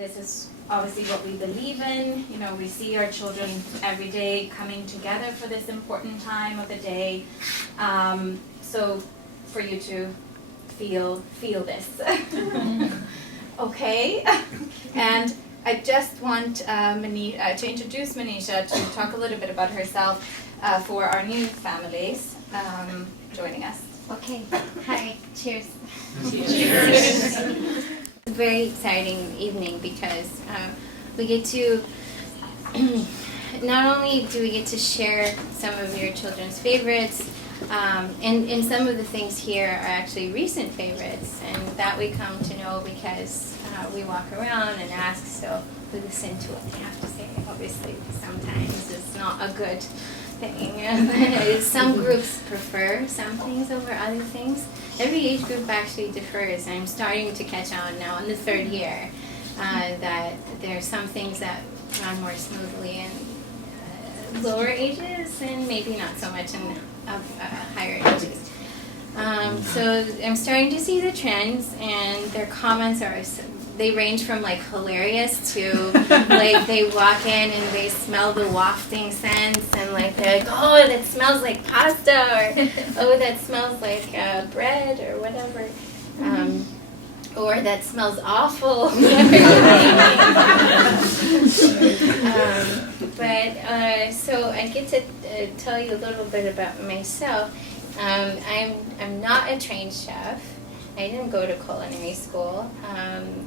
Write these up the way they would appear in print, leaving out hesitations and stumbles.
This is obviously what we believe in. You know, we see our children every day coming together for this important time of the day. So for you to feel this. Okay? And I just want to introduce Manija to talk a little bit about herself for our new families joining us. Okay. Hi. Cheers. Cheers. It's a very exciting evening because we get to, not only do we get to share some of your children's favorites, and some of the things here are actually recent favorites, and that we come to know because we walk around and ask, so we listen to what they have to say. Obviously, sometimes it's not a good thing. Some groups prefer some things over other things. Every age group actually differs. I'm starting to catch on now in the third year that there are some things that run more smoothly in lower ages and maybe not so much in higher ages. So I'm starting to see the trends, and their comments they range from like hilarious to like they walk in and they smell the wafting scents and like they're like, oh, that smells like pasta, or oh, that smells like bread or whatever, or that smells awful. So I get to tell you a little bit about myself. I'm not a trained chef. I didn't go to culinary school.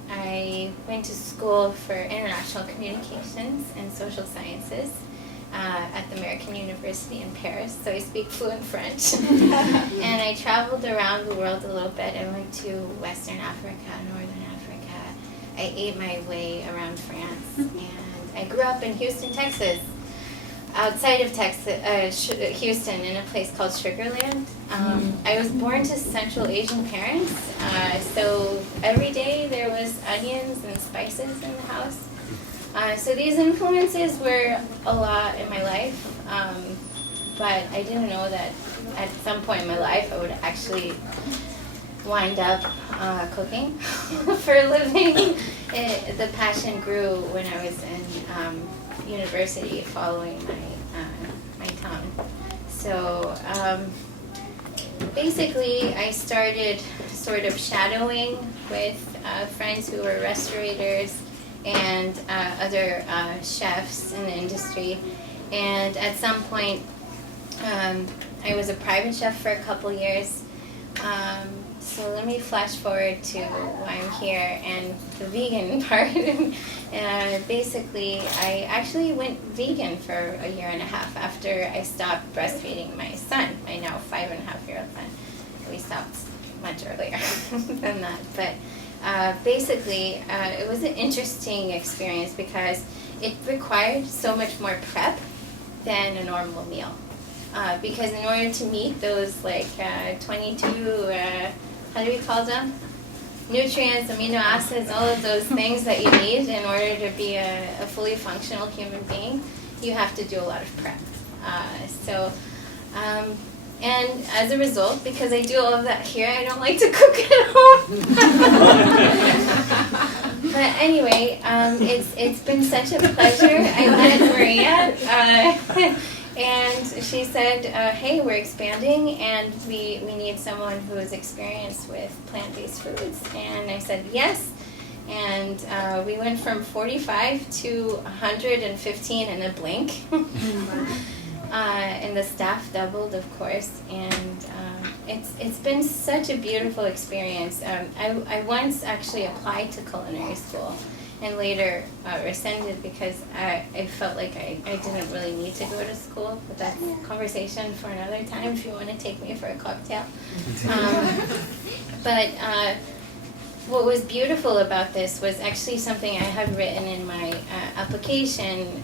I went to school for international communications and social sciences at the American University in Paris, so I speak fluent French. And I traveled around the world a little bit. I went to Western Africa, Northern Africa. I ate my way around France, and I grew up in Houston, Texas. Outside of Houston, in a place called Sugar Land. I was born to Central Asian parents, so every day there was onions and spices in the house. So these influences were a lot in my life, but I didn't know that at some point in my life I would actually wind up cooking for a living. The passion grew when I was in university, following my tongue. So basically I started sort of shadowing with friends who were restaurators and other chefs in the industry, and at some point I was a private chef for a couple years. So let me flash forward to why I'm here and the vegan part. Basically, I actually went vegan for a year and a half after I stopped breastfeeding my son, my now 5.5-year-old son. We stopped much earlier than that. But basically, it was an interesting experience because it required so much more prep than a normal meal. Because in order to meet those like 22, how do we call them? Nutrients, amino acids, all of those things that you need in order to be a fully functional human being, you have to do a lot of prep. And as a result, because I do all of that here, I don't like to cook at home. But anyway, it's been such a pleasure. I met Maria. And she said, hey, we're expanding and we need someone who is experienced with plant-based foods. And I said yes. And we went from 45 to 115 in a blink. And the staff doubled, of course. And it's been such a beautiful experience. I once actually applied to culinary school and later rescinded because I felt like I didn't really need to go to school, but that's a conversation for another time if you want to take me for a cocktail. But what was beautiful about this was actually something I had written in my application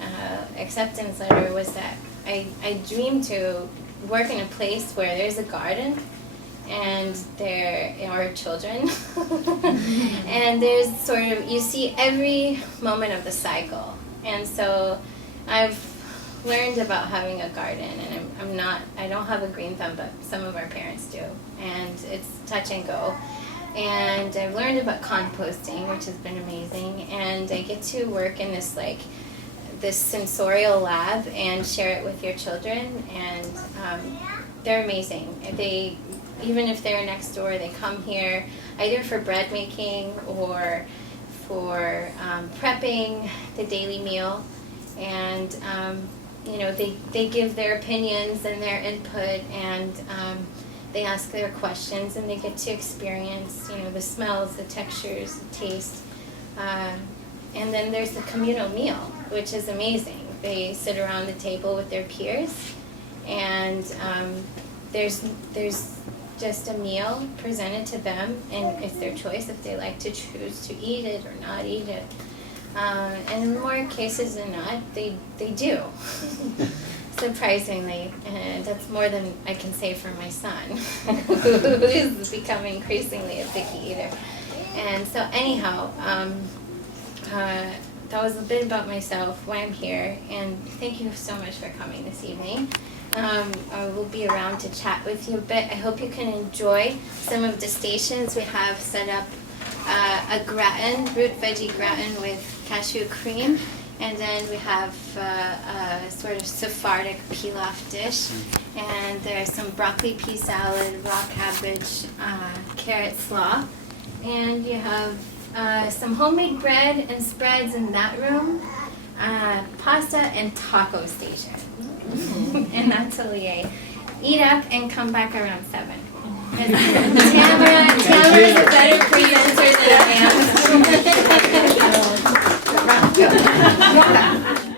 acceptance letter, was that I dreamed to work in a place where there's a garden and there are children. And there's sort of, you see every moment of the cycle. And so I've learned about having a garden, and I don't have a green thumb, but some of our parents do. And it's touch and go. and I've learned about composting, which has been amazing, and I get to work in this this sensorial lab and share it with your children, and they're amazing. They, even if they're next door, they come here either for bread making or for prepping the daily meal, and they give their opinions and their input, and they ask their questions, and they get to experience the smells, the textures, the taste. And then there's the communal meal, which is amazing. They sit around the table with their peers, and there's just a meal presented to them, and it's their choice if they like to choose to eat it or not eat it. And in more cases than not, they do, surprisingly. And that's more than I can say for my son, who is becoming increasingly a picky eater. And so anyhow, that was a bit about myself, why I'm here, and thank you so much for coming this evening. I will be around to chat with you a bit. I hope you can enjoy some of the stations. We have set up a gratin, root veggie gratin with cashew cream, and then we have a sort of Sephardic pilaf dish, and there's some broccoli pea salad, raw cabbage, carrot slaw, and you have some homemade bread and spreads in that room, pasta and taco station in that atelier. Eat up and come back around 7. Tamara is a better presenter than I am.